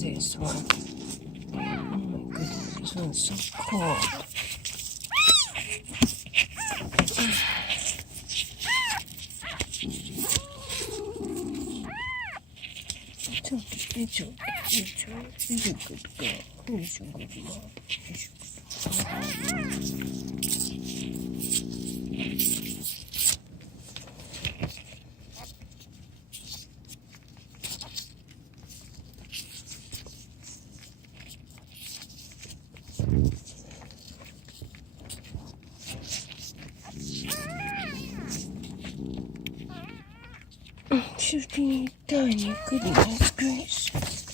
this one? Oh my goodness, this one's so cold. It's okay, it's okay, it's okay. He's a good girl. He's a good girl. He's a She's teeny tiny, goodness gracious.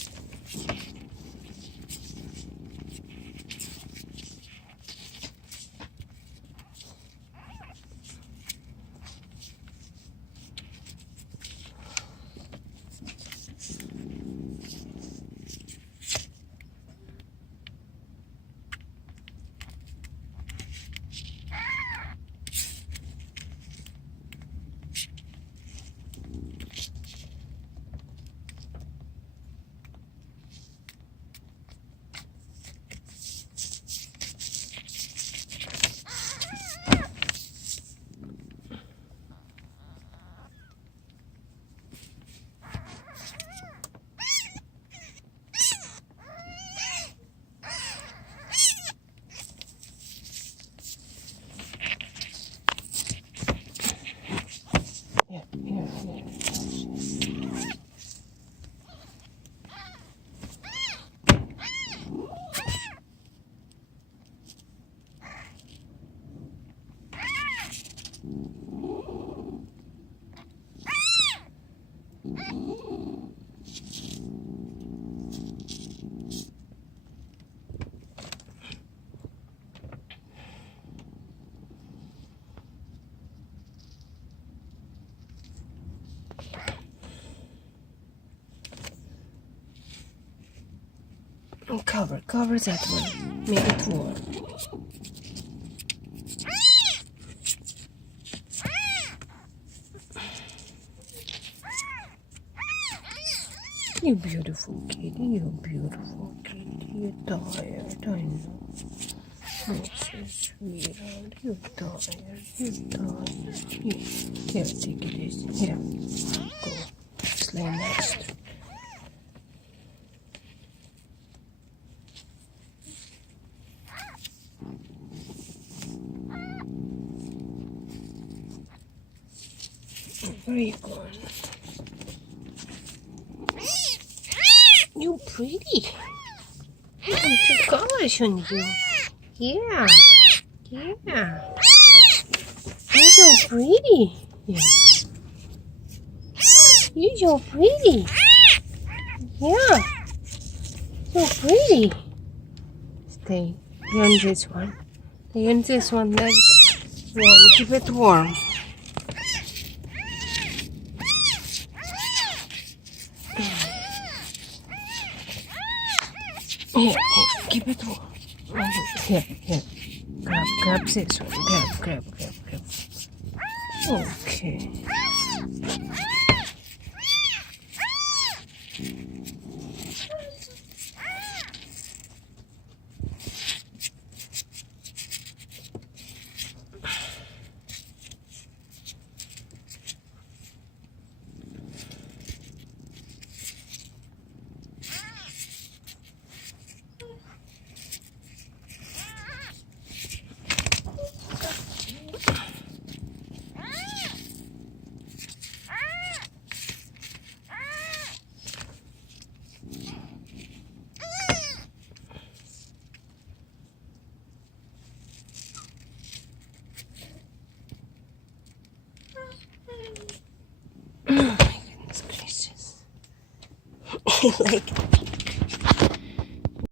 Cover that one. Make it warm. You beautiful kitty, you beautiful kitty. You're tired, I know. Oh, so sweetheart. You're tired, you're tired. Here, take it easy. Here, go. Just lay next. Where are you going? You pretty. You have two colors on you. Yeah. Yeah. You're so pretty. Yeah. You're so pretty. Yeah. So pretty. Stay on this one. Stay on this one. Let's warm. Keep it warm. Here, keep it warm. Here. Grab this one. Grab. Okay. Oh my goodness gracious. Like